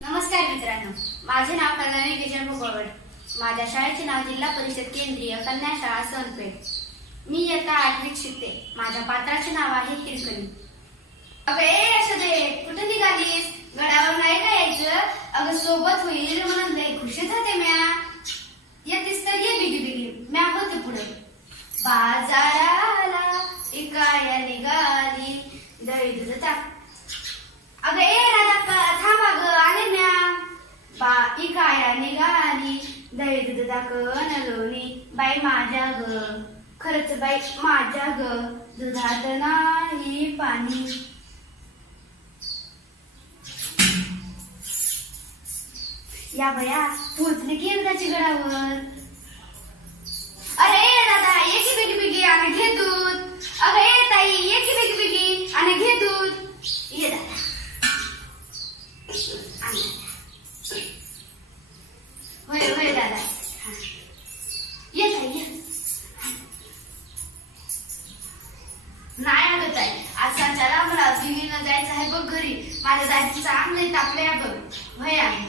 नमस्कार मित्रांनो, माझे नाव कल्याणी किशन भोगवड. माझ्या शाळेचे नाव जिल्हा परिषद केंद्रीय कन्या शाळा सोनपेठ. मी इयत्ता 8वीत शिकते. माझ्या पात्राचे नाव आहे हिरकणी. अगं ए यशोदे, कुठे निघालीस? गडावर नाही का यायचं? अगं सोबत होईल म्हणून लय खुशी झाते म्या. येतीस तर ये बिगी बिगी, म्या होते पुढे. बाजाराला इकाया निघाली दही दूध टाक. अगं ए राधा, थांब अगं आले म्या. इकाया निघाली दही दूध दाखवण लोणी. बाई माझ्या ग, खरंच बाई माझ्या ग, दुधात नाही पाणी. या बया पोचली की एकदाची गडावर. अरे दादा ये की बिगी बिगी आणि घे दूध. अगं ए ताई ये की बिगी बिगी आणि घे दूध. ये दादा होय होय दादा, ये ताई ये. नाही अगं ताई, आज संचाला मला दिल्लीला जायचं आहे बघ घरी. माझ्या दादी चांगले तापले बघ. होय आहे.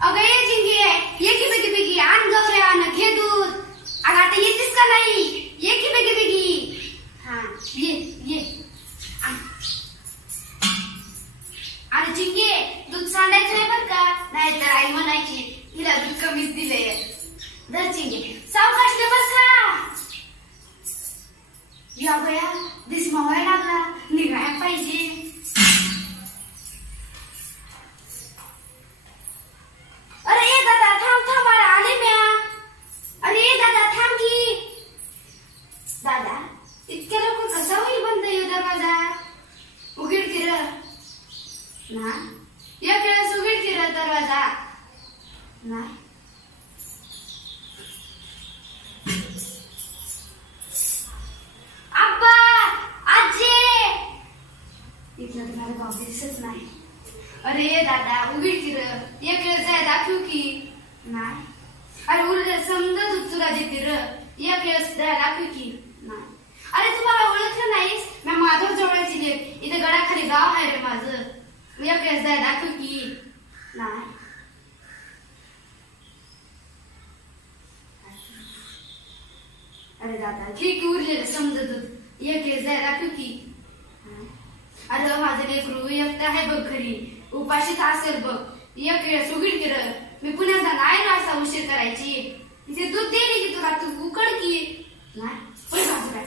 अगं ये चिंगी ये की बिगी बिगी आण गौऱ्या आण घे दूध. अगं आता येतेस का नाही? ये की बिगी बिगी. हा ये ये. आणि चिंगी दूध सांडायचं नाही बरं का, नाही तर आई म्हणायची हिला दूध कमीच दिलंय. धर चिंगी, सावकाश दे बस का. या बया दिस मावायला लागला, निघायला पाहिजे. अरे दादा थांब थांब, आले म्या. अरे दादा थांब की. दादा इतक्या लवकर कसा होईल बंद येऊ दरवाजा? उघड की र ना, एक वेळेस उघड की र दरवाजा ना. आब्बा आजी, इथलं तर मला गाव दिसत नाही. अरे दादा उघड की र, एक वेळेस जाय दाखवू की नाही. अरे उलट समजा तुला देते र, एक वेळेस जाय दाखवू की नाही. अरे तुम्हाला ओळखलं नाहीस? मी माधव जवळची लेक, इथे गडाखाली गाव आहे रे माझं. एक वेळेस जाय दाखवू की नाही. अरे दादा घे की उरलेलं समजत होत, एक वेळेस जाय दाखवू की. अरे माझं लेकरू एकटं आहे बघ घरी, उपाशीच असेल बघ. एक वेळेस उघड की र, मी पुण्याचा नाही ना असा उशीर करायची. तिथे दूध देईल की तुला, तू उकड की नाही. पण माझं काय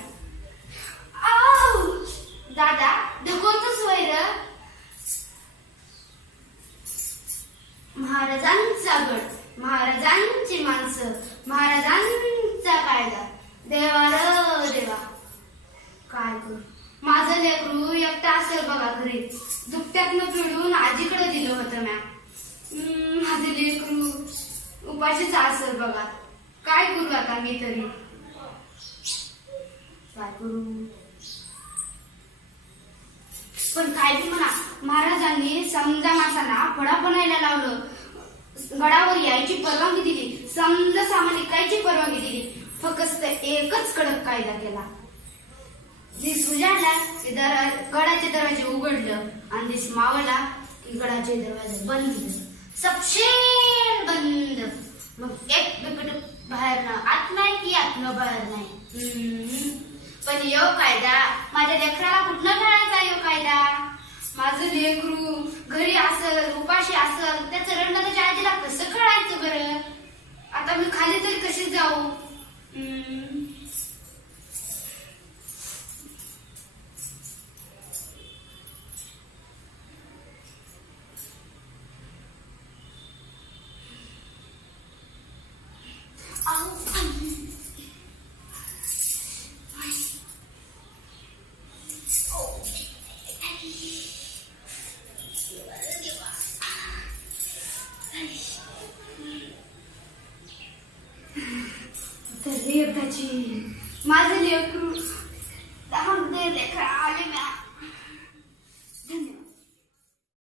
दादा दुखवतोच होय र. महाराजांचा गड, महाराजांची माणसं, महाराजांचा कायदा. देवा र देवा, काय करू. माझं लेकरू एकटं असेल बघा घरी, दुपट्यातनं पिळून आजीकडे दिलं होतं म्या. माझं लेकरू उपाशीच असेल बघा. काय करू आता मी तरी, काय करू. पण काय बी म्हणा, महाराजांनी समजा माणसांना फळा बनायला लावलं, गडावर यायची परवानगी दिली, समजा सामान विकायची परवानगी दिली. फक्त एकच कडक कायदा केला. दिस उजाडला की गडाचे दरवाजे उघडलं, आणि दिस मावळला की गडाचे दरवाजे बंद केलं. सपशेल बंद. मग एक बिकट बाहेर ना आत नाही की आतनं बाहेर नाही. पण यो कायदा माझ्या लेकराला कुठनं कळायचा? यो कायदा माझं लेकरू घरी असल, उपाशी असल, त्याचं रडणं त्याच्या आजीला कसं कळायचं बरं? आता मी खाली तरी कशी जाऊ? एकदाची माझं लेकरू